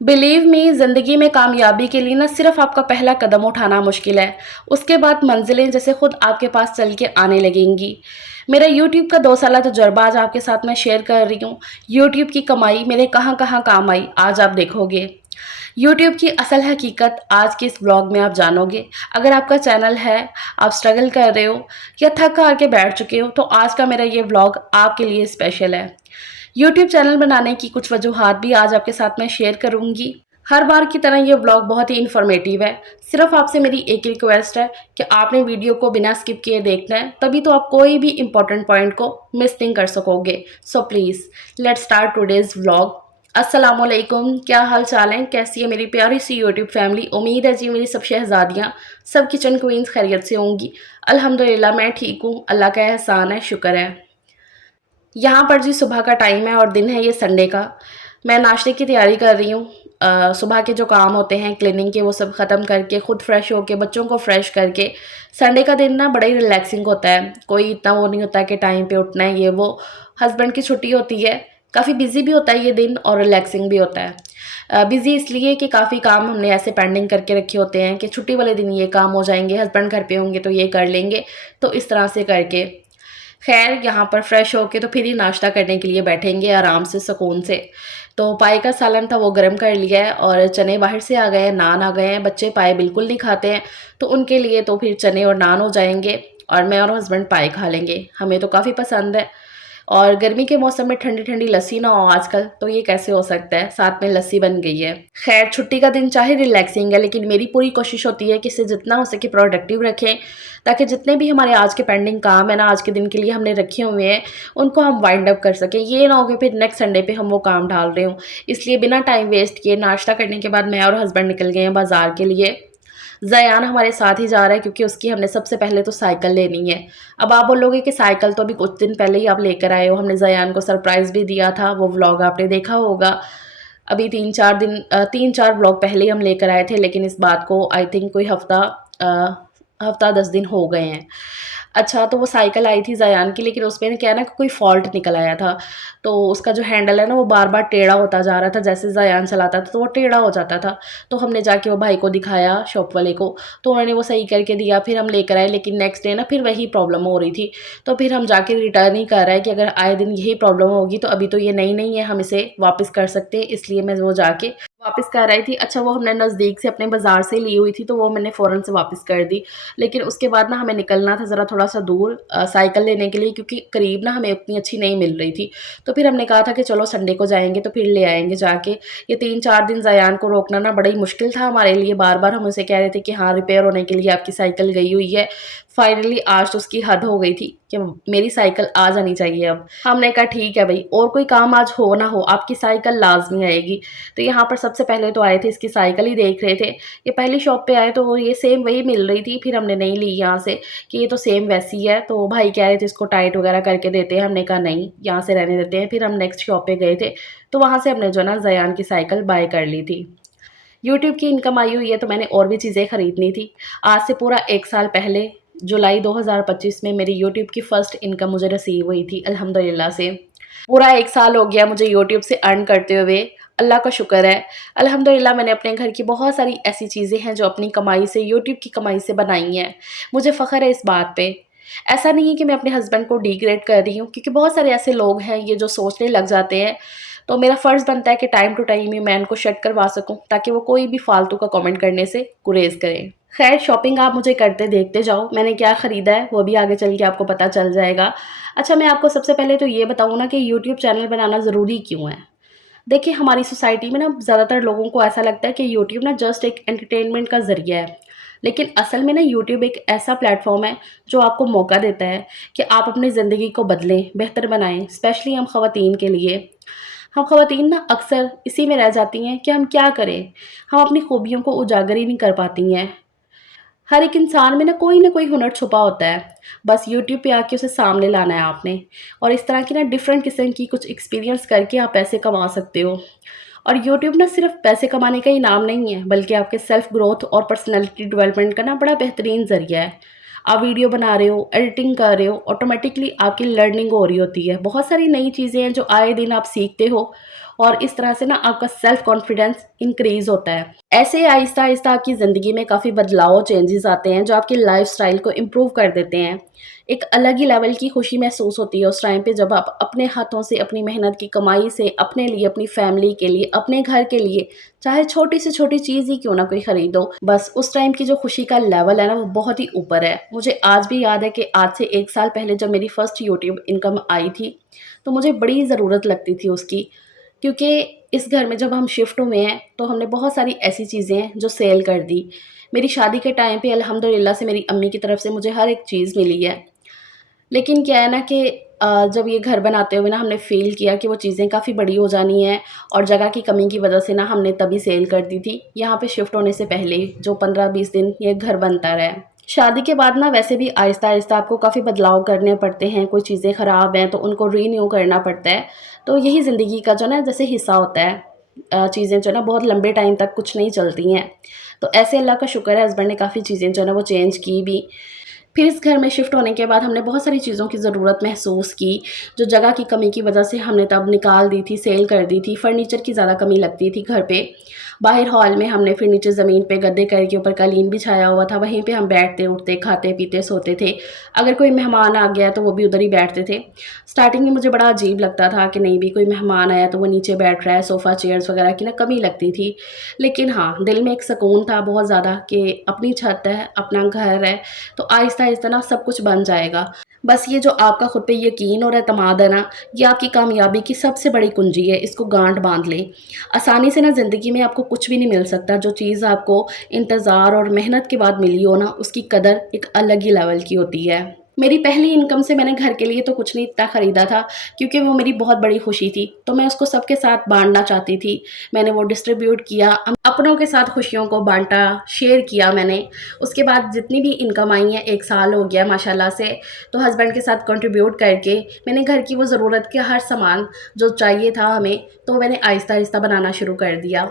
Believe me, ज़िंदगी में कामयाबी के लिए ना सिर्फ आपका पहला कदम उठाना मुश्किल है, उसके बाद मंजिलें जैसे खुद आपके पास चल के आने लगेंगी। मेरा यूट्यूब का 2 साला तजुर्बा आज आपके साथ मैं शेयर कर रही हूँ। यूट्यूब की कमाई मेरे कहाँ-कहाँ काम आई, आज आप देखोगे। यूट्यूब की असल हकीकत आज के इस व्लॉग में आप जानोगे। अगर आपका चैनल है, आप स्ट्रगल कर रहे हो या थक हार के बैठ चुके हो, तो आज का मेरा ये व्लॉग आपके लिए स्पेशल है। यूट्यूब चैनल बनाने की कुछ वजूहात भी आज आपके साथ मैं शेयर करूँगी। हर बार की तरह ये व्लॉग बहुत ही इन्फॉर्मेटिव है। सिर्फ आपसे मेरी एक रिक्वेस्ट है कि आपने वीडियो को बिना स्किप किए देखना है, तभी तो आप कोई भी इम्पोर्टेंट पॉइंट को मिस नहीं कर सकोगे। So please let's start today's vlog. अस्सलामुअलैकुम, क्या हाल चाल है, कैसी है मेरी प्यारी सी यूट्यूब फैमिली। उम्मीद है जी मेरी सब शहज़ादियाँ, सब किचन क्वींस खैरियत से होंगी। अल्हम्दुलिल्लाह मैं ठीक हूँ, अल्लाह का एहसान है, शुक्र है। यहाँ पर जी सुबह का टाइम है और दिन है ये संडे का। मैं नाश्ते की तैयारी कर रही हूँ। सुबह के जो काम होते हैं क्लीनिंग के वो सब ख़त्म करके खुद फ्रेश होके बच्चों को फ्रेश करके संडे का दिन ना बड़ा ही रिलैक्सिंग होता है। कोई इतना वो नहीं होता कि टाइम पे उठना है ये वो। हस्बैंड की छुट्टी होती है, काफ़ी बिजी भी होता है ये दिन और रिलैक्सिंग भी होता है। बिजी इसलिए कि काफ़ी काम हमने ऐसे पेंडिंग करके रखे होते हैं कि छुट्टी वाले दिन ये काम हो जाएंगे, हस्बैंड घर पे होंगे तो ये कर लेंगे, तो इस तरह से करके खैर यहाँ पर फ्रेश होके तो फिर ही नाश्ता करने के लिए बैठेंगे आराम से सुकून से। तो पाए का सालन था वो गर्म कर लिया है और चने बाहर से आ गए हैं, नान आ गए हैं। बच्चे पाए बिल्कुल नहीं खाते हैं, तो उनके लिए तो फिर चने और नान हो जाएंगे और मैं और हस्बैंड पाए खा लेंगे। हमें तो काफ़ी पसंद है। और गर्मी के मौसम में ठंडी ठंडी लस्सी ना हो आजकल तो ये कैसे हो सकता है, साथ में लस्सी बन गई है। खैर छुट्टी का दिन चाहे रिलैक्सिंग है, लेकिन मेरी पूरी कोशिश होती है कि इसे जितना हो सके प्रोडक्टिव रखें, ताकि जितने भी हमारे आज के पेंडिंग काम है ना, आज के दिन के लिए हमने रखे हुए हैं, उनको हम वाइंड अप कर सकें। ये ना हो कि फिर नेक्स्ट संडे पे हम वो काम डाल रहे हों। इसलिए बिना टाइम वेस्ट किए नाश्ता करने के बाद मैं और हस्बैंड निकल गए हैं बाज़ार के लिए। ज़यान हमारे साथ ही जा रहा है क्योंकि उसकी हमने सबसे पहले तो साइकिल लेनी है। अब आप बोलोगे कि साइकिल तो अभी कुछ दिन पहले ही आप लेकर आए हो, हमने ज़यान को सरप्राइज़ भी दिया था, वो व्लॉग आपने देखा होगा। अभी 3-4 व्लॉग पहले ही हम लेकर आए थे, लेकिन इस बात को आई थिंक कोई हफ़्ता 10 दिन हो गए हैं। अच्छा, तो वो साइकिल आई थी ज़यान की, लेकिन उसमें ना क्या है ना, कोई फ़ॉल्ट निकल आया था। तो उसका जो हैंडल है ना वो बार-बार टेढ़ा होता जा रहा था, जैसे ज़यान चलाता था तो वो टेढ़ा हो जाता था। तो हमने जाके वो भाई को दिखाया, शॉप वाले को, तो उन्होंने वो सही करके दिया, फिर हम लेकर आए। लेकिन नेक्स्ट डे ना फिर वही प्रॉब्लम हो रही थी, तो फिर हम जाके रिटर्न ही कर रहे हैं कि अगर आए दिन यही प्रॉब्लम होगी तो अभी तो ये नई नहीं है, हम इसे वापस कर सकते हैं। इसलिए मैं वो जाके वापस कर आई थी। अच्छा, वो हमने नज़दीक से अपने बाज़ार से ली हुई थी, तो वो मैंने फ़ौरन से वापस कर दी। लेकिन उसके बाद ना हमें निकलना था ज़रा थोड़ा-सा दूर साइकिल लेने के लिए, क्योंकि करीब ना हमें उतनी अच्छी नहीं मिल रही थी। तो फिर हमने कहा था कि चलो संडे को जाएँगे तो फिर ले आएँगे जाके। ये 3-4 दिन ज़यान को रोकना ना बड़ा ही मुश्किल था हमारे लिए। बार-बार हम उसे कह रहे थे कि हाँ, रिपेयर होने के लिए आपकी साइकिल गई हुई है। फाइनली आज तो उसकी हद हो गई थी कि मेरी साइकिल आ जानी चाहिए अब। हमने कहा ठीक है भई, और कोई काम आज हो ना हो, आपकी साइकिल लाज़मी आएगी। तो यहाँ पर सबसे पहले तो आए थे, इसकी साइकिल ही देख रहे थे। ये पहली शॉप पे आए तो वो ये सेम वही मिल रही थी, फिर हमने नहीं ली यहाँ से कि ये तो सेम वैसी है। तो भाई कह रहे थे इसको टाइट वगैरह करके देते हैं, हमने कहा नहीं, यहाँ से रहने देते हैं। फिर हम नेक्स्ट शॉप पे गए थे, तो वहाँ से हमने जो है ना ज़यान की साइकिल बाय कर ली थी। यूट्यूब की इनकम आई हुई है तो मैंने और भी चीज़ें खरीदनी थी। आज से पूरा 1 साल पहले जुलाई 2025 में मेरी यूट्यूब की फ़र्स्ट इनकम मुझे रिसीव हुई थी अल्हम्दुलिल्लाह से। पूरा 1 साल हो गया मुझे यूट्यूब से अर्न करते हुए, अल्लाह का शुक्र है। अल्हम्दुलिल्लाह मैंने अपने घर की बहुत सारी ऐसी चीज़ें हैं जो अपनी कमाई से, यूट्यूब की कमाई से बनाई हैं। मुझे फ़ख्र है इस बात पे। ऐसा नहीं है कि मैं अपने हस्बैंड को डिग्रेड कर रही हूँ, क्योंकि बहुत सारे ऐसे लोग हैं ये जो सोचने लग जाते हैं। तो मेरा फ़र्ज़ बनता है कि टाइम टू टाइम ही मैं इनको शट करवा सकूँ, ताकि वो कोई भी फ़ालतू का कमेंट करने से गुरेज़ करें। खैर शॉपिंग आप मुझे करते देखते जाओ, मैंने क्या ख़रीदा है वो भी आगे चल के आपको पता चल जाएगा। अच्छा, मैं आपको सबसे पहले तो ये बताऊँ ना कि यूट्यूब चैनल बनाना ज़रूरी क्यों है? देखिए हमारी सोसाइटी में ना ज़्यादातर लोगों को ऐसा लगता है कि यूट्यूब ना जस्ट एक एंटरटेनमेंट का ज़रिया है। लेकिन असल में ना यूट्यूब एक ऐसा प्लेटफ़ॉर्म है जो आपको मौका देता है कि आप अपनी ज़िंदगी को बदलें, बेहतर बनाएँ, स्पेशली हम ख़वातीन के लिए। हम ख़वातीन ना अक्सर इसी में रह जाती हैं कि हम क्या करें? हम अपनी खूबियों को उजागर ही नहीं कर पाती हैं। हर एक इंसान में ना कोई हुनर छुपा होता है। बस यूट्यूब पे आके उसे सामने लाना है आपने, और इस तरह की ना डिफरेंट किस्म की कुछ एक्सपीरियंस करके आप पैसे कमा सकते हो। और यूट्यूब ना सिर्फ पैसे कमाने का ही नाम नहीं है, बल्कि आपके सेल्फ ग्रोथ और पर्सनैलिटी डेवलपमेंट का ना बड़ा बेहतरीन ज़रिया है। आप वीडियो बना रहे हो, एडिटिंग कर रहे हो, ऑटोमेटिकली आपकी लर्निंग हो रही होती है। बहुत सारी नई चीज़ें हैं जो आए दिन आप सीखते हो, और इस तरह से ना आपका सेल्फ कॉन्फिडेंस इंक्रीज़ होता है। ऐसे आहिस्ता आहिस्ता आपकी ज़िंदगी में काफ़ी बदलाव चेंजेस आते हैं जो आपकी लाइफ़स्टाइल को इम्प्रूव कर देते हैं। एक अलग ही लेवल की खुशी महसूस होती है उस टाइम पे जब आप अपने हाथों से अपनी मेहनत की कमाई से अपने लिए, अपनी फैमिली के लिए, अपने घर के लिए चाहे छोटी से छोटी चीज़ ही क्यों ना कोई खरीदो, बस उस टाइम की जो खुशी का लेवल है ना वो बहुत ही ऊपर है। मुझे आज भी याद है कि आज से 1 साल पहले जब मेरी फर्स्ट यूट्यूब इनकम आई थी, तो मुझे बड़ी ज़रूरत लगती थी उसकी। क्योंकि इस घर में जब हम शिफ्ट हुए हैं, तो हमने बहुत सारी ऐसी चीज़ें हैं जो सेल कर दी। मेरी शादी के टाइम पे अल्हम्दुलिल्लाह से मेरी अम्मी की तरफ से मुझे हर एक चीज़ मिली है। लेकिन क्या है ना कि जब ये घर बनाते हुए ना हमने फ़ील किया कि वो चीज़ें काफ़ी बड़ी हो जानी हैं और जगह की कमी की वजह से ना हमने तभी सेल कर दी थी, यहाँ पे शिफ्ट होने से पहले ही, जो 15-20 दिन ये घर बनता रहा है। शादी के बाद ना वैसे भी आहिस्ता-आहिस्ता आपको काफ़ी बदलाव करने पड़ते हैं, कोई चीज़ें ख़राब हैं तो उनको रीन्यू करना पड़ता है। तो यही ज़िंदगी का जो ना जैसे हिस्सा होता है। चीज़ें जो है ना बहुत लंबे टाइम तक कुछ नहीं चलती हैं। तो ऐसे अल्लाह का शुक्र है हस्बैंड ने काफ़ी चीज़ें जो है ना वो चेंज की भी। फिर इस घर में शिफ्ट होने के बाद हमने बहुत सारी चीज़ों की ज़रूरत महसूस की, जो जगह की कमी की वजह से हमने तब निकाल दी थी, सेल कर दी थी। फर्नीचर की ज़्यादा कमी लगती थी घर पे। बाहर हॉल में हमने फिर नीचे ज़मीन पे गद्दे कर के ऊपर कालीन बिछाया हुआ था, वहीं पे हम बैठते-उठते, खाते-पीते, सोते थे। अगर कोई मेहमान आ गया तो वो भी उधर ही बैठते थे। स्टार्टिंग में मुझे बड़ा अजीब लगता था कि नहीं भी कोई मेहमान आया तो वो नीचे बैठ रहा है, सोफ़ा चेयर्स वगैरह की ना कमी लगती थी। लेकिन हाँ, दिल में एक सुकून था बहुत ज़्यादा कि अपनी छत है, अपना घर है, तो आहिस्ता-आहिस्ता ना सब कुछ बन जाएगा। बस ये जो आपका खुद पे यकीन और एतमाद है ना, ये आपकी कामयाबी की सबसे बड़ी कुंजी है, इसको गाँठ बाँध लें। आसानी से ना ज़िंदगी में आपको कुछ भी नहीं मिल सकता, जो चीज़ आपको इंतज़ार और मेहनत के बाद मिली हो ना, उसकी कदर एक अलग ही लेवल की होती है। मेरी पहली इनकम से मैंने घर के लिए तो कुछ नहीं इतना खरीदा था क्योंकि वो मेरी बहुत बड़ी खुशी थी, तो मैं उसको सबके साथ बाँटना चाहती थी। मैंने वो डिस्ट्रीब्यूट किया, अपनों के साथ खुशियों को बाँटा, शेयर किया मैंने। उसके बाद जितनी भी इनकम आई है, 1 साल हो गया माशाल्लाह से, तो हस्बैंड के साथ कंट्रीब्यूट करके मैंने घर की वो ज़रूरत के हर सामान जो चाहिए था हमें, तो मैंने आहिस्ता-आहिस्ता बनाना शुरू कर दिया।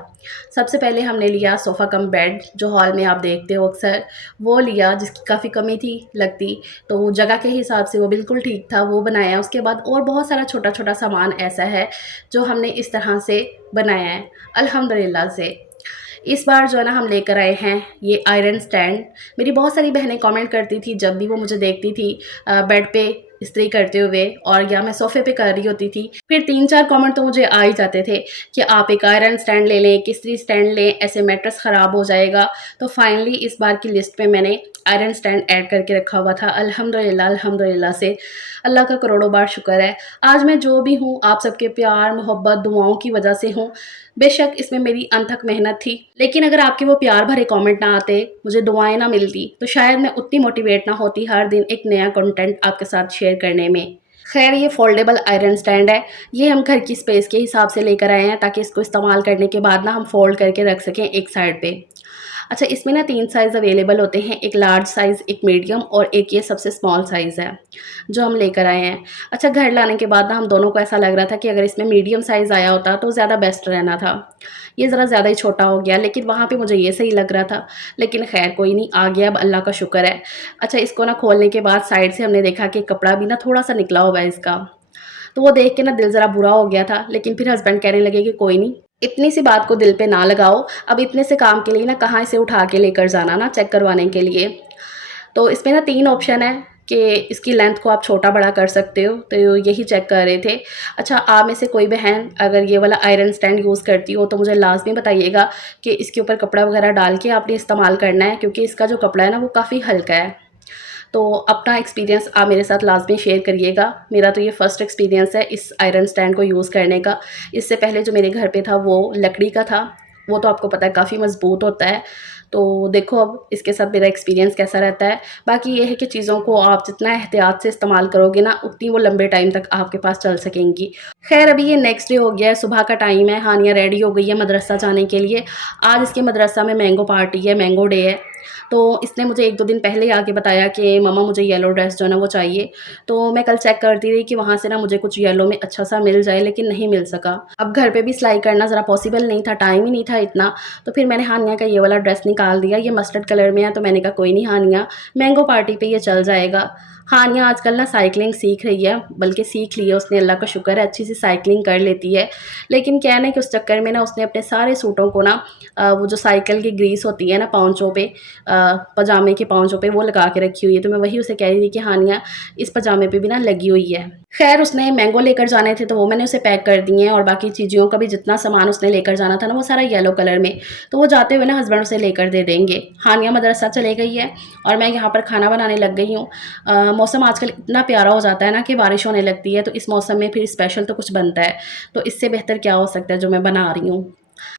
सबसे पहले हमने लिया सोफ़ा कम बेड, जो हॉल में आप देखते हो अक्सर, वो लिया जिसकी काफ़ी कमी थी लगती, तो जगह के हिसाब से वो बिल्कुल ठीक था, वो बनाया। उसके बाद और बहुत सारा छोटा-छोटा सामान ऐसा है, जो हमने इस तरह से बनाया है, अल्हम्दुलिल्लाह से। इस बार जो है ना हम लेकर आए हैं ये आयरन स्टैंड। मेरी बहुत सारी बहनें कमेंट करती थी जब भी वो मुझे देखती थी बेड पे इस्त्री करते हुए और या मैं सोफ़े पे कर रही होती थी। फिर 3-4 कमेंट तो मुझे आ ही जाते थे कि आप एक आयरन स्टैंड ले लें, एक इस्त्री स्टैंड लें, ऐसे मैट्रेस ख़राब हो जाएगा। तो फाइनली इस बार की लिस्ट में मैंने आयरन स्टैंड ऐड करके रखा हुआ था। अल्हम्दुलिल्लाह, अल्हम्दुलिल्लाह से अल्लाह का करोड़ों बार शुक्र है। आज मैं जो भी हूँ आप सबके प्यार, मोहब्बत, दुआओं की वजह से हूँ। बेशक इसमें मेरी अनथक मेहनत थी, लेकिन अगर आपके वो प्यार भरे कमेंट ना आते, मुझे दुआएँ ना मिलती, तो शायद मैं उतनी मोटिवेट ना होती हर दिन एक नया कंटेंट आपके साथ शेयर करने में। खैर ये फोल्डेबल आयरन स्टैंड है। ये हम घर की स्पेस के हिसाब से लेकर आए हैं ताकि इसको इस्तेमाल करने के बाद ना हम फ़ोल्ड करके रख सकें एक साइड पे। अच्छा, इसमें ना 3 साइज़ अवेलेबल होते हैं, एक लार्ज साइज़, एक मीडियम और एक ये सबसे स्मॉल साइज़ है, जो हम लेकर आए हैं। अच्छा, घर लाने के बाद ना हम दोनों को ऐसा लग रहा था कि अगर इसमें मीडियम साइज़ आया होता तो ज़्यादा बेस्ट रहना था। ये ज़रा ज़्यादा ही छोटा हो गया, लेकिन वहाँ पे मुझे ये सही लग रहा था। लेकिन खैर कोई नहीं, आ गया, अब अल्लाह का शुक्र है। अच्छा, इसको ना खोलने के बाद साइड से हमने देखा कि कपड़ा भी ना थोड़ा-सा निकला हुआ है इसका। तो वो देख के ना दिल ज़रा बुरा हो गया था, लेकिन फिर हस्बैंड कहने लगे कि कोई नहीं, इतनी सी बात को दिल पे ना लगाओ, अब इतने से काम के लिए ना कहाँ इसे उठा के लेकर जाना ना चेक करवाने के लिए। तो इसमें ना 3 ऑप्शन है कि इसकी लेंथ को आप छोटा-बड़ा कर सकते हो, तो यही चेक कर रहे थे। अच्छा, आप में से कोई बहन अगर ये वाला आयरन स्टैंड यूज़ करती हो तो मुझे लाज़मी बताइएगा कि इसके ऊपर कपड़ा वगैरह डाल के आपने इस्तेमाल करना है, क्योंकि इसका जो कपड़ा है ना वो काफ़ी हल्का है। तो अपना एक्सपीरियंस आप मेरे साथ लाज़मी शेयर करिएगा। मेरा तो ये फ़र्स्ट एक्सपीरियंस है इस आयरन स्टैंड को यूज़ करने का। इससे पहले जो मेरे घर पे था वो लकड़ी का था, वो तो आपको पता है काफ़ी मज़बूत होता है। तो देखो अब इसके साथ मेरा एक्सपीरियंस कैसा रहता है। बाकी ये है कि चीज़ों को आप जितना एहतियात से इस्तेमाल करोगे ना, उतनी वो लंबे टाइम तक आपके पास चल सकेंगी। ख़ैर अभी ये नेक्स्ट डे हो गया है, सुबह का टाइम है, हानिया रेडी हो गई है मदरसा जाने के लिए। आज इसके मदरसा में मैंगो पार्टी है, मैंगो डे है। तो इसने मुझे 1-2 दिन पहले ही आके बताया कि मम्मा मुझे येलो ड्रेस जो है ना वो चाहिए। तो मैं कल चेक करती रही कि वहाँ से ना मुझे कुछ येलो में अच्छा-सा मिल जाए, लेकिन नहीं मिल सका। अब घर पे भी सिलाई करना ज़रा पॉसिबल नहीं था, टाइम ही नहीं था इतना। तो फिर मैंने हानिया का ये वाला ड्रेस निकाल दिया। ये मस्टर्ड कलर में है, तो मैंने कहा कोई नहीं हानिया, मैंगो पार्टी पे ये चल जाएगा। हानिया आजकल ना साइकिलिंग सीख रही है, बल्कि सीख ली है उसने, अल्लाह का शुक्र है, अच्छी सी साइकिलिंग कर लेती है। लेकिन क्या है ना कि उस चक्कर में ना उसने अपने सारे सूटों को ना वो जो साइकिल की ग्रीस होती है ना पाँचों पे, पजामे के पाँचों पे वो लगा के रखी हुई है। तो मैं वही उसे कह रही थी कि हानिया इस पजामे पे भी ना लगी हुई है। खैर उसने मैंगो लेकर जाने थे तो वो मैंने उसे पैक कर दिए हैं, और बाकी चीज़ों का भी जितना सामान उसने लेकर जाना था ना वो सारा येलो कलर में, तो वो जाते हुए ना हस्बैंड उसे लेकर दे देंगे। हानिया मदरसा चले गई है और मैं यहाँ पर खाना बनाने लग गई हूँ। मौसम आजकल इतना प्यारा हो जाता है ना कि बारिश होने लगती है, तो इस मौसम में फिर स्पेशल तो कुछ बनता है, तो इससे बेहतर क्या हो सकता है जो मैं बना रही हूँ।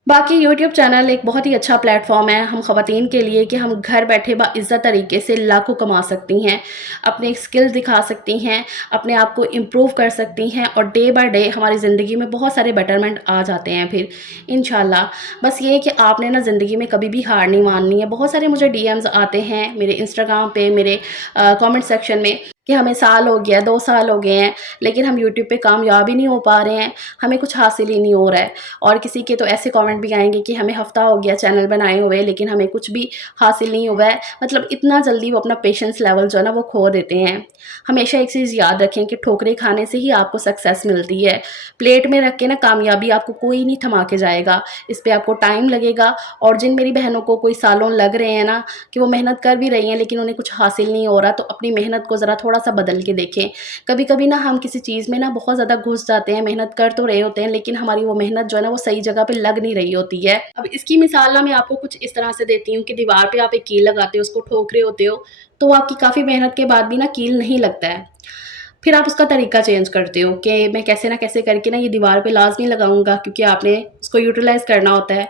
बाकी यूट्यूब चैनल एक बहुत ही अच्छा प्लेटफॉर्म है हम ख़वातीन के लिए कि हम घर बैठे बाइज़्ज़त तरीके से लाखों कमा सकती हैं, अपने स्किल्स दिखा सकती हैं, अपने आप को इम्प्रूव कर सकती हैं, और डे बाय डे हमारी ज़िंदगी में बहुत सारे बेटरमेंट आ जाते हैं फिर इंशाल्लाह। बस ये है कि आपने ना ज़िंदगी में कभी भी हार नहीं माननी है। बहुत सारे मुझे डीएम्स आते हैं मेरे इंस्टाग्राम पे, मेरे कमेंट सेक्शन में, कि हमें साल हो गया, 2 साल हो गए हैं, लेकिन हम यूट्यूब पे कामयाब ही नहीं हो पा रहे हैं, हमें कुछ हासिल ही नहीं हो रहा है। और किसी के तो ऐसे कमेंट भी आएँगे कि हमें हफ़्ता हो गया चैनल बनाए हुए, लेकिन हमें कुछ भी हासिल नहीं हुआ है। मतलब इतना जल्दी वो अपना पेशेंस लेवल जो है ना वो खो देते हैं। हमेशा एक चीज़ याद रखें कि ठोकरें खाने से ही आपको सक्सेस मिलती है। प्लेट में रख के ना कामयाबी आपको कोई नहीं थमा के जाएगा, इस पे आपको टाइम लगेगा। और जिन मेरी बहनों को कोई सालों लग रहे हैं ना कि वो मेहनत कर भी रही हैं लेकिन उन्हें कुछ हासिल नहीं हो रहा, तो अपनी मेहनत को ज़रा थोड़ा-सा बदल के देखें। कभी-कभी ना हम किसी चीज़ में ना बहुत ज़्यादा घुस जाते हैं, मेहनत कर तो रहे होते हैं, लेकिन हमारी वो मेहनत जो है ना वो सही जगह पे लग नहीं रही होती है। अब इसकी मिसाल ना मैं आपको कुछ इस तरह से देती हूँ कि दीवार पे आप एक कील लगाते हो, उसको ठोक रहे होते हो, तो वो आपकी काफ़ी मेहनत के बाद भी ना कील नहीं लगता है। फिर आप उसका तरीका चेंज करते हो कि मैं कैसे ना कैसे करके ना ये दीवार पे लाज़मी लगाऊँगा, क्योंकि आपने उसको यूटिलाइज़ करना होता है।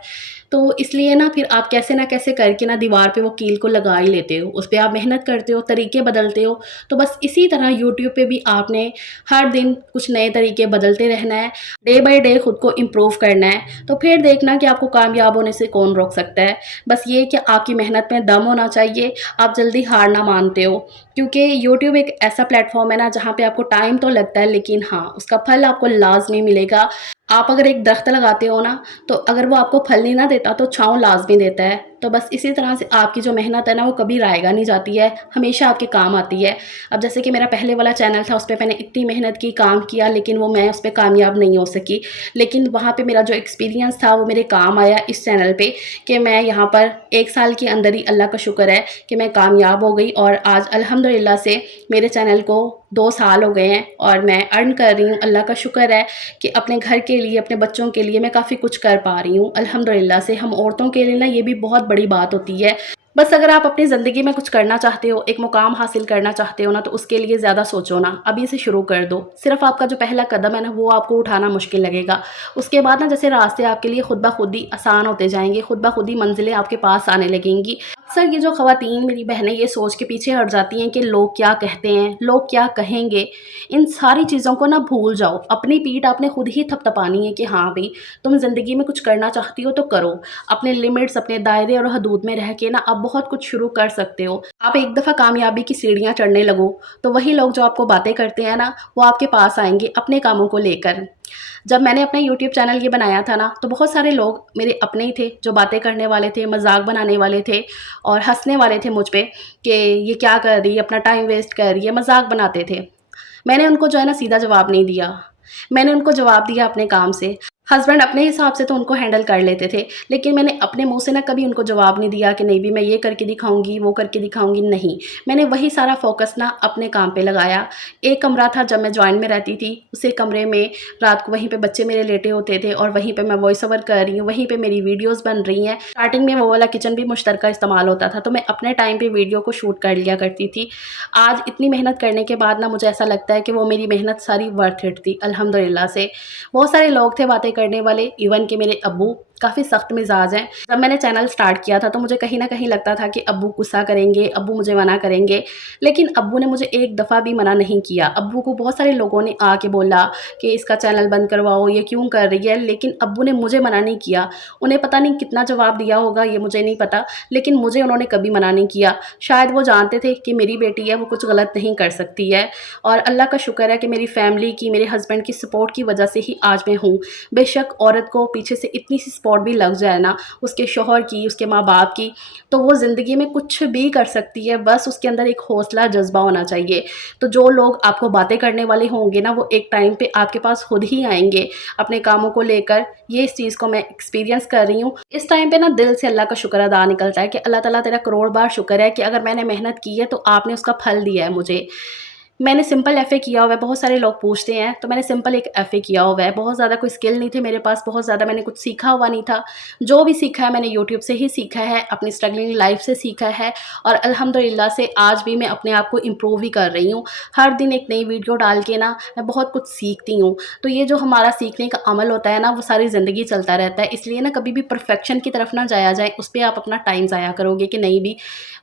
तो इसलिए ना फिर आप कैसे ना कैसे करके ना दीवार पे वो कील को लगा ही लेते हो। उस पे आप मेहनत करते हो, तरीके बदलते हो। तो बस इसी तरह यूट्यूब पे भी आपने हर दिन कुछ नए तरीके बदलते रहना है। डे बाय डे खुद को इम्प्रूव करना है। तो फिर देखना कि आपको कामयाब होने से कौन रोक सकता है। बस ये कि आपकी मेहनत में दम होना चाहिए, आप जल्दी हार ना मानते हो। क्योंकि यूट्यूब एक ऐसा प्लेटफ़ॉर्म है ना जहाँ पे आपको टाइम तो लगता है, लेकिन हाँ, उसका फल आपको लाज़मी मिलेगा। आप अगर एक दरख़्त लगाते हो ना, तो अगर वो आपको फल नहीं ना देता तो छाँव लाज़मी देता है। तो बस इसी तरह से आपकी जो मेहनत है ना वो कभी रायगा नहीं जाती है, हमेशा आपके काम आती है। अब जैसे कि मेरा पहले वाला चैनल था, उस पे मैंने इतनी मेहनत की, काम किया, लेकिन वो मैं उस पे कामयाब नहीं हो सकी। लेकिन वहाँ पे मेरा जो एक्सपीरियंस था वो मेरे काम आया इस चैनल पे, कि मैं यहाँ पर 1 साल के अंदर ही अल्लाह का शुक्र है कि मैं कामयाब हो गई, और आज अल्हम्दुलिल्लाह से मेरे चैनल को 2 साल हो गए हैं और मैं अर्न कर रही हूँ। अल्लाह का शुक्र है कि अपने घर के लिए, अपने बच्चों के लिए मैं काफ़ी कुछ कर पा रही हूँ अल्हम्दुलिल्लाह से। हम औरतों के लिए ना ये भी बहुत बड़ी बात होती है। बस अगर आप अपनी ज़िंदगी में कुछ करना चाहते हो, एक मुकाम हासिल करना चाहते हो ना, तो उसके लिए ज़्यादा सोचो ना, अभी से शुरू कर दो। सिर्फ़ आपका जो पहला कदम है ना वो आपको उठाना मुश्किल लगेगा। उसके बाद ना जैसे रास्ते आपके लिए खुद ब खुद ही आसान होते जाएँगे, खुद ब खुद ही मंज़िलें आपके पास आने लगेंगी। अक्सर ये जो ख़वातीन मेरी बहनें ये सोच के पीछे हट जाती हैं कि लोग क्या कहते हैं, लोग क्या कहेंगे, इन सारी चीज़ों को ना भूल जाओ। अपनी पीठ आपने खुद ही थपथपानी है कि हाँ भई, तुम ज़िंदगी में कुछ करना चाहती हो तो करो। अपने लिमिट्स, अपने दायरे और हदूद में रह के ना आप बहुत कुछ शुरू कर सकते हो। आप एक दफ़ा कामयाबी की सीढ़ियाँ चढ़ने लगो, तो वही लोग जो आपको बातें करते हैं ना, वो आपके पास आएँगे अपने कामों को लेकर। जब मैंने अपना यूट्यूब चैनल ये बनाया था ना, तो बहुत सारे लोग मेरे अपने ही थे जो बातें करने वाले थे, मज़ाक बनाने वाले थे और हँसने वाले थे मुझ पे कि ये क्या कर रही है, अपना टाइम वेस्ट कर रही है, मज़ाक बनाते थे। मैंने उनको जो है ना सीधा जवाब नहीं दिया। मैंने उनको जवाब दिया अपने काम से। हस्बैंड अपने हिसाब से तो उनको हैंडल कर लेते थे, लेकिन मैंने अपने मुँह से ना कभी उनको जवाब नहीं दिया कि नहीं भी मैं ये करके दिखाऊँगी, वो करके दिखाऊँगी, नहीं। मैंने वही सारा फ़ोकस ना अपने काम पे लगाया। एक कमरा था जब मैं जॉइंट में रहती थी, उसी कमरे में रात को वहीं पे बच्चे मेरे लेटे होते थे और वहीं पे मैं वॉइस ओवर कर रही हूँ, वहीं पे मेरी वीडियोज़ बन रही हैं। स्टार्टिंग में वो वाला किचन भी मुश्तरका इस्तेमाल होता था, तो मैं अपने टाइम पे वीडियो को शूट कर लिया करती थी। आज इतनी मेहनत करने के बाद ना मुझे ऐसा लगता है कि वो मेरी मेहनत सारी वर्थ इट थी अल्हम्दुलिल्लाह से। बहुत सारे लोग थे बातें करने वाले, इवन कि मेरे अब्बू काफ़ी सख्त मिजाज हैं। जब मैंने चैनल स्टार्ट किया था तो मुझे कहीं न कहीं लगता था कि अब्बू गुस्सा करेंगे, अब्बू मुझे मना करेंगे, लेकिन अब्बू ने मुझे एक दफ़ा भी मना नहीं किया। अब्बू को बहुत सारे लोगों ने आके बोला कि इसका चैनल बंद करवाओ, ये क्यों कर रही है, लेकिन अब्बू ने मुझे मना नहीं किया। उन्हें पता नहीं कितना जवाब दिया होगा, ये मुझे नहीं पता, लेकिन मुझे उन्होंने कभी मना नहीं किया। शायद वो जानते थे कि मेरी बेटी है, वो कुछ गलत नहीं कर सकती है, और अल्लाह का शुक्र है कि मेरी फैमिली की, मेरे हस्बैंड की सपोर्ट की वजह से ही आज मैं हूँ। बेशक औरत को पीछे से इतनी सी सपोर्ट एफर्ट भी लग जाए ना, उसके शौहर की, उसके माँ बाप की, तो वो ज़िंदगी में कुछ भी कर सकती है, बस उसके अंदर एक हौसला जज्बा होना चाहिए। तो जो लोग आपको बातें करने वाले होंगे ना, वो एक टाइम पे आपके पास खुद ही आएंगे अपने कामों को लेकर। ये इस चीज़ को मैं एक्सपीरियंस कर रही हूँ। इस टाइम पे ना दिल से अल्लाह का शुक्र अदा निकलता है कि अल्लाह ताला तेरा करोड़ बार शुक्र है कि अगर मैंने मेहनत की है तो आपने उसका फल दिया है मुझे। मैंने सिंपल एफ़ए किया हुआ है, बहुत सारे लोग पूछते हैं, तो मैंने सिंपल एक एफ़ए किया हुआ है। बहुत ज़्यादा कोई स्किल नहीं थी मेरे पास, बहुत ज़्यादा मैंने कुछ सीखा हुआ नहीं था। जो भी सीखा है मैंने यूट्यूब से ही सीखा है, अपनी स्ट्रगलिंग लाइफ़ से सीखा है और अल्हम्दुलिल्लाह से आज भी मैं अपने आप को इम्प्रूव ही कर रही हूँ। हर दिन एक नई वीडियो डाल के ना मैं बहुत कुछ सीखती हूँ। तो ये जो हमारा सीखने का अमल होता है ना, वो सारी ज़िंदगी चलता रहता है। इसलिए ना कभी भी परफ़ेक्शन की तरफ ना जाया जाए, उस पे आप अपना टाइम ज़ाया करोगे कि नहीं भी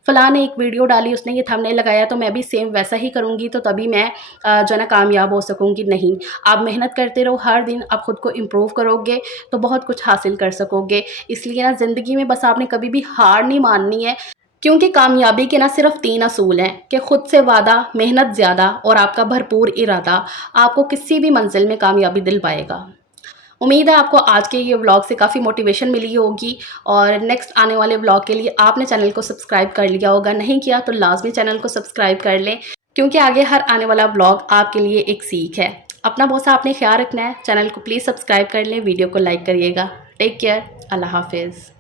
फ़लाँ ने एक वीडियो डाली, उसने ये थंबनेल लगाया तो मैं भी सेम वैसा ही करूँगी तो तभी मैं जो है ना कामयाब हो सकूँगी। नहीं, आप मेहनत करते रहो, हर दिन आप खुद को इम्प्रूव करोगे तो बहुत कुछ हासिल कर सकोगे। इसलिए ना ज़िंदगी में बस आपने कभी भी हार नहीं माननी है, क्योंकि कामयाबी के ना सिर्फ़ 3 असूल हैं कि खुद से वादा, मेहनत ज़्यादा और आपका भरपूर इरादा आपको किसी भी मंज़िल में कामयाबी दिलवाएगा। उम्मीद है आपको आज के ये व्लॉग से काफ़ी मोटिवेशन मिली होगी और नेक्स्ट आने वाले व्लॉग के लिए आपने चैनल को सब्सक्राइब कर लिया होगा। नहीं किया तो लाज़मी चैनल को सब्सक्राइब कर लें, क्योंकि आगे हर आने वाला व्लॉग आपके लिए एक सीख है। अपना बहुत सा आपने ख्याल रखना है। चैनल को प्लीज़ सब्सक्राइब कर लें, वीडियो को लाइक करिएगा। टेक केयर, अल्लाह हाफ़िज़।